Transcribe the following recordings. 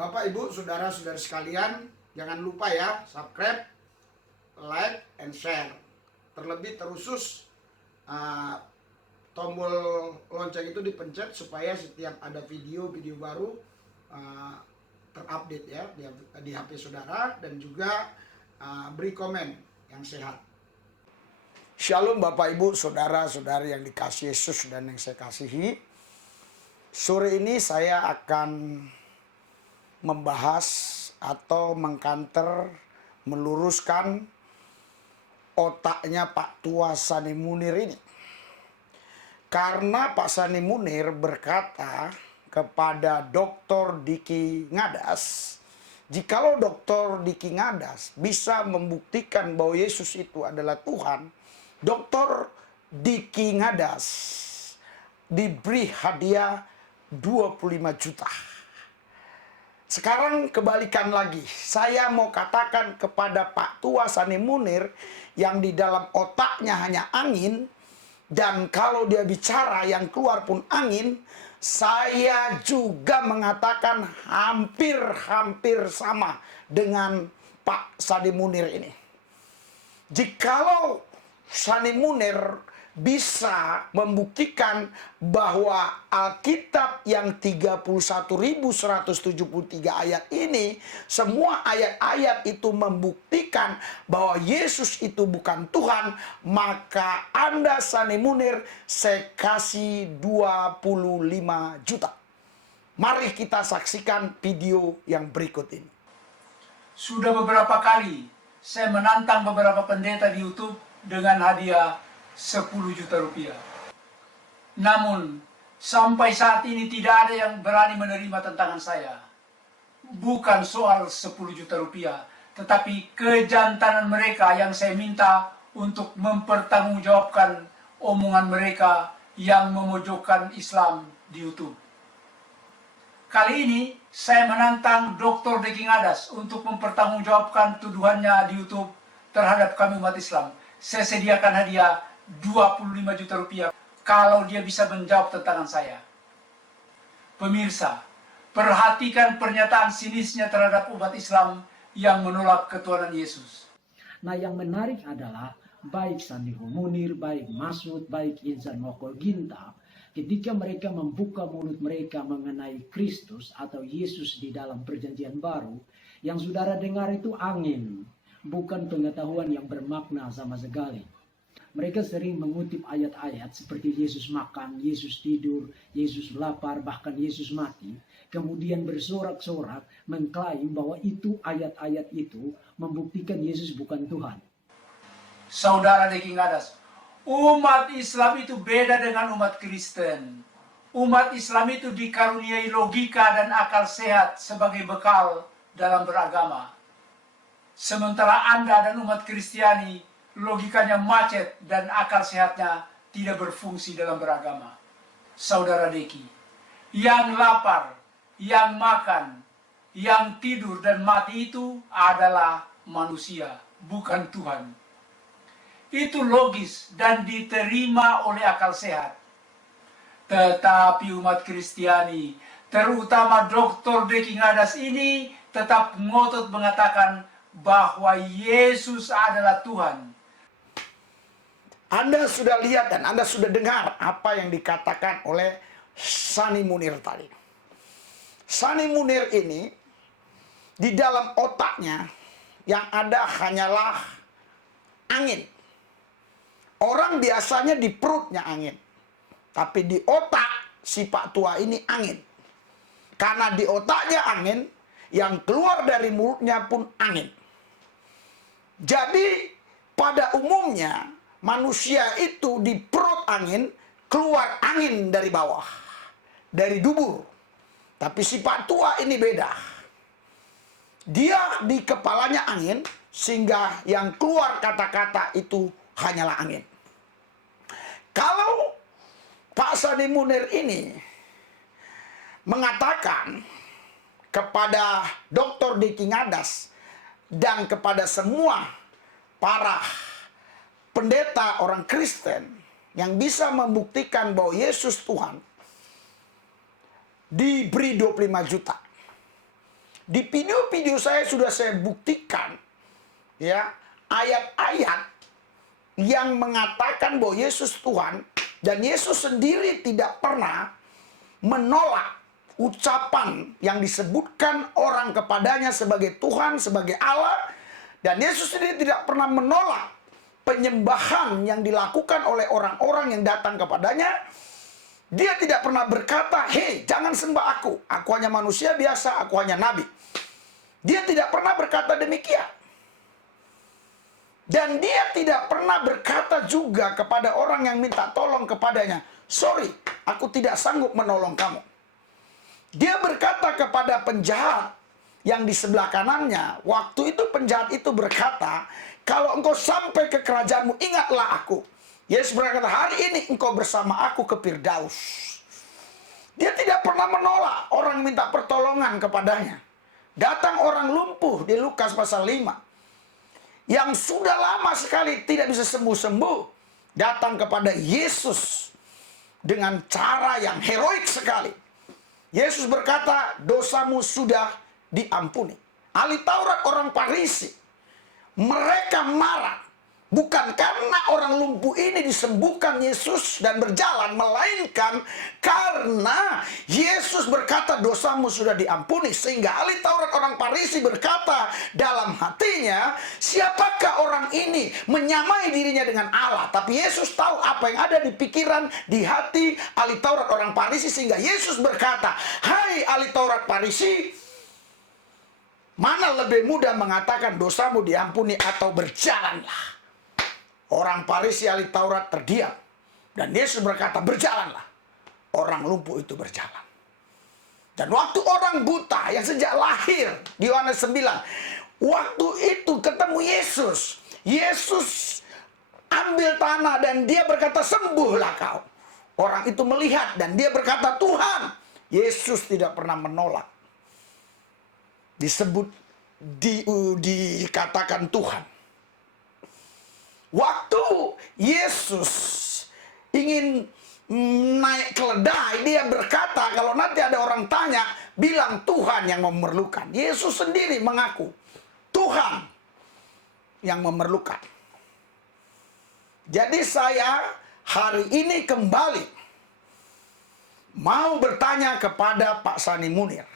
Bapak, Ibu, saudara-saudari sekalian, jangan lupa ya, subscribe, like, and share. Terlebih terusus tombol lonceng itu dipencet supaya setiap ada video-video baru terupdate ya di HP saudara, dan juga beri komen yang sehat. Shalom Bapak, Ibu, saudara-saudari yang dikasihi Yesus dan yang saya kasihi. Sore ini saya akan membahas atau mengkanter, meluruskan otaknya Pak Tua Sani Munir ini. Karena Pak Sani Munir berkata kepada Dr. Diki Ngadas, jikalau Dr. Diki Ngadas bisa membuktikan bahwa Yesus itu adalah Tuhan, Dr. Diki Ngadas diberi hadiah 25 juta. Sekarang kebalikan lagi, saya mau katakan kepada Pak Tua Sani Munir yang di dalam otaknya hanya angin, dan kalau dia bicara yang keluar pun angin, saya juga mengatakan hampir sama dengan Pak Sani Munir ini. Jikalau Sani Munir bisa membuktikan bahwa Alkitab yang 31.173 ayat ini, semua ayat-ayat itu membuktikan bahwa Yesus itu bukan Tuhan, maka Anda Sani Munir saya kasih 25 juta. Mari kita saksikan video yang berikut ini. Sudah beberapa kali saya menantang beberapa pendeta di YouTube dengan hadiah 10 juta rupiah. Namun, sampai saat ini tidak ada yang berani menerima tantangan saya. Bukan soal 10 juta rupiah, tetapi kejantanan mereka yang saya minta untuk mempertanggungjawabkan omongan mereka yang memojokkan Islam di YouTube. Kali ini, saya menantang Dr. Diki Ngadas untuk mempertanggungjawabkan tuduhannya di YouTube terhadap kami umat Islam. Saya sediakan hadiah 25 juta rupiah kalau dia bisa menjawab tantangan saya. Pemirsa, perhatikan pernyataan sinisnya terhadap umat Islam yang menolak ketuhanan Yesus. Nah, yang menarik adalah baik Sani Munir, baik Masud, baik Insan Mokol Ginta, ketika mereka membuka mulut mereka mengenai Kristus atau Yesus di dalam perjanjian baru, yang saudara dengar itu angin, bukan pengetahuan yang bermakna sama sekali. Mereka sering mengutip ayat-ayat seperti Yesus makan, Yesus tidur, Yesus lapar, bahkan Yesus mati. Kemudian bersorak-sorak mengklaim bahwa itu ayat-ayat itu membuktikan Yesus bukan Tuhan. Saudara Diki Ngadas, umat Islam itu beda dengan umat Kristen. Umat Islam itu dikaruniai logika dan akal sehat sebagai bekal dalam beragama. Sementara Anda dan umat Kristiani logikanya macet dan akal sehatnya tidak berfungsi dalam beragama. Saudara Deki, yang lapar, yang makan, yang tidur dan mati itu adalah manusia, bukan Tuhan. Itu logis dan diterima oleh akal sehat. Tetapi umat Kristiani, terutama Dr. Diki Ngadas ini, tetap ngotot mengatakan bahwa Yesus adalah Tuhan. Anda sudah lihat dan Anda sudah dengar apa yang dikatakan oleh Sani Munir tadi. Sani Munir ini di dalam otaknya yang ada hanyalah angin. Orang biasanya di perutnya angin, tapi di otak si Pak Tua ini angin. Karena di otaknya angin, yang keluar dari mulutnya pun angin. Jadi pada umumnya manusia itu di perut angin, keluar angin dari bawah, dari dubur. Tapi si Pak Tua ini beda. Dia di kepalanya angin, sehingga yang keluar kata-kata itu hanyalah angin. Kalau Pak Sani Munir ini mengatakan kepada Dr. Diki Ngadas dan kepada semua para pendeta orang Kristen yang bisa membuktikan bahwa Yesus Tuhan, diberi 25 juta. Di video-video saya sudah saya buktikan ya, ayat-ayat yang mengatakan bahwa Yesus Tuhan, dan Yesus sendiri tidak pernah menolak ucapan yang disebutkan orang kepadanya sebagai Tuhan, sebagai Allah. Dan Yesus sendiri tidak pernah menolak penyembahan yang dilakukan oleh orang-orang yang datang kepadanya. Dia tidak pernah berkata, "Hei, jangan sembah aku hanya manusia biasa, aku hanya nabi." Dia tidak pernah berkata demikian. Dan dia tidak pernah berkata juga kepada orang yang minta tolong kepadanya, "Sorry, aku tidak sanggup menolong kamu." Dia berkata kepada penjahat yang di sebelah kanannya, waktu itu penjahat itu berkata, "Kalau engkau sampai ke kerajaanmu, ingatlah aku." Yesus berkata, "Hari ini engkau bersama aku ke Firdaus." Dia tidak pernah menolak orang minta pertolongan kepadanya. Datang orang lumpuh di Lukas pasal 5. Yang sudah lama sekali tidak bisa sembuh-sembuh. Datang kepada Yesus dengan cara yang heroik sekali. Yesus berkata, "Dosamu sudah diampuni." Ahli Taurat orang Farisi, mereka marah. Bukan karena orang lumpuh ini disembuhkan Yesus dan berjalan, melainkan karena Yesus berkata dosamu sudah diampuni. Sehingga ahli Taurat orang Farisi berkata dalam hatinya, siapakah orang ini menyamai dirinya dengan Allah? Tapi Yesus tahu apa yang ada di pikiran, di hati ahli Taurat orang Farisi. Sehingga Yesus berkata, "Hai ahli Taurat Farisi, mana lebih mudah mengatakan dosamu diampuni atau berjalanlah?" Orang Farisi ahli Taurat terdiam. Dan Yesus berkata, "Berjalanlah." Orang lumpuh itu berjalan. Dan waktu orang buta yang sejak lahir, di Yohanes 9, waktu itu ketemu Yesus. Yesus ambil tanah dan dia berkata, "Sembuhlah kau." Orang itu melihat dan dia berkata, "Tuhan." Yesus tidak pernah menolak. Dikatakan Tuhan. Waktu Yesus ingin naik keledai, dia berkata, kalau nanti ada orang tanya, bilang Tuhan yang memerlukan. Yesus sendiri mengaku, Tuhan yang memerlukan. Jadi saya hari ini kembali mau bertanya kepada Pak Sani Munir.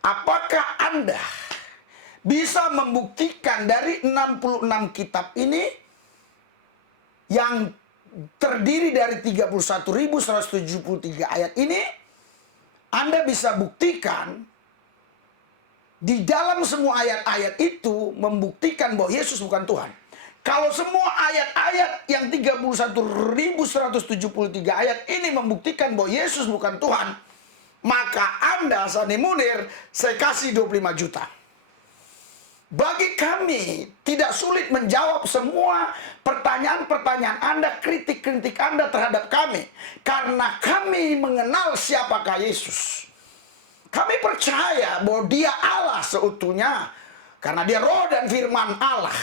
Apakah Anda bisa membuktikan dari 66 kitab ini yang terdiri dari 31.173 ayat ini, Anda bisa buktikan di dalam semua ayat-ayat itu membuktikan bahwa Yesus bukan Tuhan. Kalau semua ayat-ayat yang 31.173 ayat ini membuktikan bahwa Yesus bukan Tuhan, maka Anda, Sani Munir, saya kasih 25 juta. Bagi kami tidak sulit menjawab semua pertanyaan-pertanyaan Anda, kritik-kritik Anda terhadap kami. Karena kami mengenal siapakah Yesus. Kami percaya bahwa dia Allah seutuhnya. Karena dia roh dan firman Allah.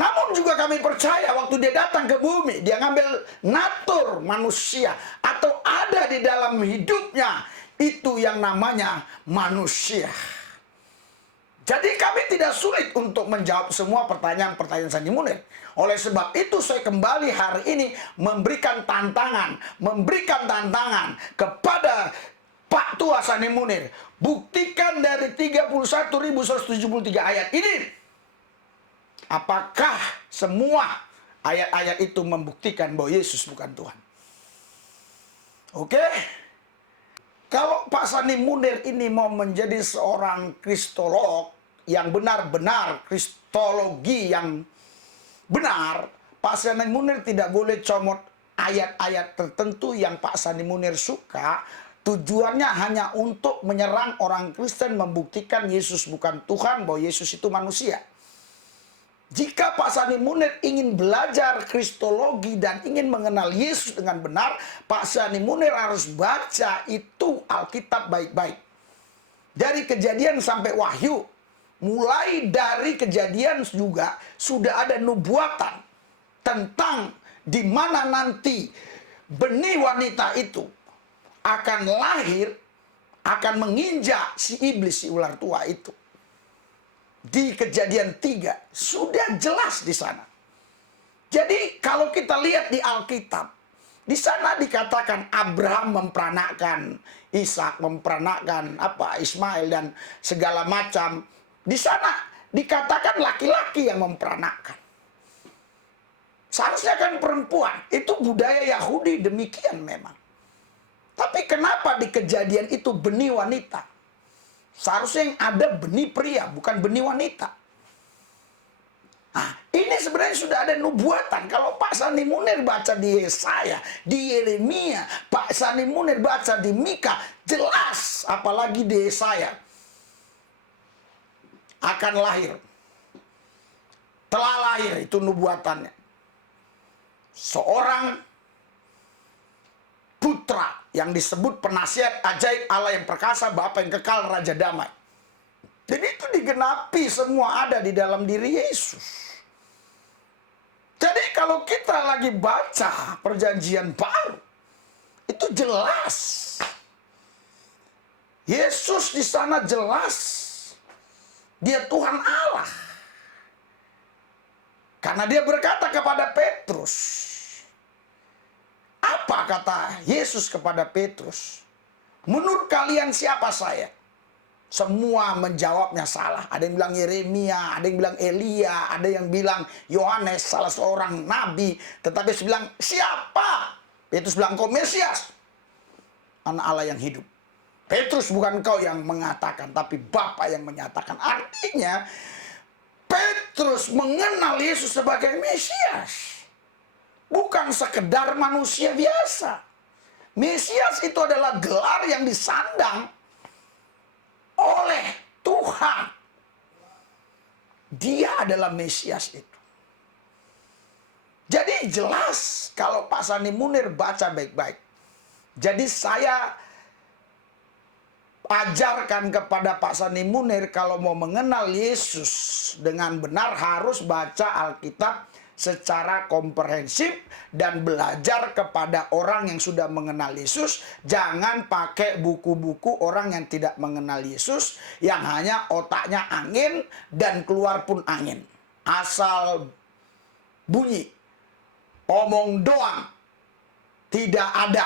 Namun juga kami percaya waktu dia datang ke bumi, dia ngambil natur manusia. Atau ada di dalam hidupnya, itu yang namanya manusia. Jadi kami tidak sulit untuk menjawab semua pertanyaan-pertanyaan Sani Munir. Oleh sebab itu saya kembali hari ini memberikan tantangan kepada Pak Tua Sani Munir. Buktikan dari 31.173 ayat ini, apakah semua ayat-ayat itu membuktikan bahwa Yesus bukan Tuhan? Oke? Kalau Pak Sani Munir ini mau menjadi seorang kristolog yang benar-benar, kristologi yang benar, Pak Sani Munir tidak boleh comot ayat-ayat tertentu yang Pak Sani Munir suka. Tujuannya hanya untuk menyerang orang Kristen, membuktikan Yesus bukan Tuhan, bahwa Yesus itu manusia. Jika Pak Sani Munir ingin belajar kristologi dan ingin mengenal Yesus dengan benar, Pak Sani Munir harus baca itu Alkitab baik-baik. Dari Kejadian sampai Wahyu. Mulai dari Kejadian juga sudah ada nubuatan tentang di mana nanti benih wanita itu akan lahir akan menginjak si iblis, si ular tua itu. Di Kejadian 3 sudah jelas di sana. Jadi kalau kita lihat di Alkitab, di sana dikatakan Abraham memperanakkan Ishak, memperanakkan Ismail dan segala macam. Di sana dikatakan laki-laki yang memperanakkan. Seharusnya kan perempuan. Itu budaya Yahudi demikian memang. Tapi kenapa di Kejadian itu benih wanita? Seharusnya yang ada benih pria, bukan benih wanita. Nah, ini sebenarnya sudah ada nubuatan. Kalau Pak Sani Munir baca di Yesaya, di Yeremia, Pak Sani Munir baca di Mika, jelas, apalagi di Yesaya, akan lahir. Telah lahir, itu nubuatannya. Seorang putra yang disebut penasihat ajaib, Allah yang perkasa, Bapa yang kekal, Raja damai. Jadi itu digenapi semua ada di dalam diri Yesus. Jadi kalau kita lagi baca perjanjian baru, itu jelas. Yesus di sana jelas. Dia Tuhan Allah. Karena dia berkata kepada Petrus. Apa kata Yesus kepada Petrus? Menurut kalian siapa saya? Semua menjawabnya salah. Ada yang bilang Yeremia, ada yang bilang Elia, ada yang bilang Yohanes, salah seorang nabi. Tetapi Yesus bilang, siapa? Petrus bilang, kau Mesias, anak Allah yang hidup. Petrus, bukan kau yang mengatakan, tapi Bapa yang menyatakan. Artinya, Petrus mengenal Yesus sebagai Mesias. Bukan sekedar manusia biasa. Mesias itu adalah gelar yang disandang oleh Tuhan. Dia adalah Mesias itu. Jadi jelas kalau Pak Sani Munir baca baik-baik. Jadi saya ajarkan kepada Pak Sani Munir kalau mau mengenal Yesus dengan benar harus baca Alkitab secara komprehensif dan belajar kepada orang yang sudah mengenal Yesus. Jangan pakai buku-buku orang yang tidak mengenal Yesus, yang hanya otaknya angin dan keluar pun angin. Asal bunyi, omong doang, tidak ada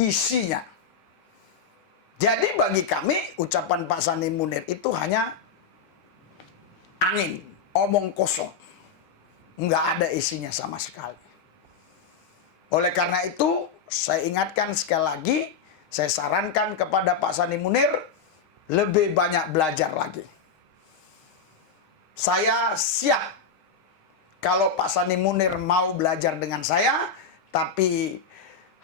isinya. Jadi bagi kami ucapan Pak Sani Munir itu hanya angin, omong kosong. Nggak ada isinya sama sekali. Oleh karena itu, saya ingatkan sekali lagi, saya sarankan kepada Pak Sani Munir, lebih banyak belajar lagi. Saya siap kalau Pak Sani Munir mau belajar dengan saya, tapi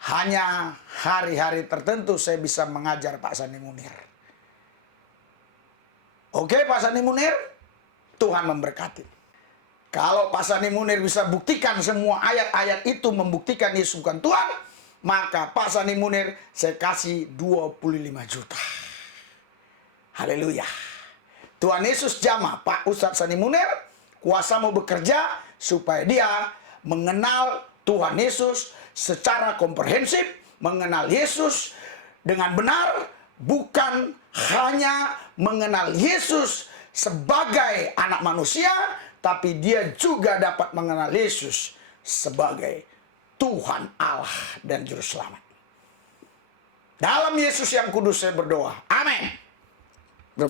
hanya hari-hari tertentu saya bisa mengajar Pak Sani Munir. Oke Pak Sani Munir, Tuhan memberkati. Kalau Pak Sani Munir bisa buktikan semua ayat-ayat itu membuktikan Yesus bukan Tuhan, maka Pak Sani Munir saya kasih 25 juta. Haleluya. Tuhan Yesus jamah Pak Ustadz Sani Munir, kuasamu bekerja supaya dia mengenal Tuhan Yesus secara komprehensif, mengenal Yesus dengan benar, bukan hanya mengenal Yesus sebagai anak manusia, tapi dia juga dapat mengenal Yesus sebagai Tuhan Allah dan Juru Selamat. Dalam Yesus yang kudus saya berdoa. Amin.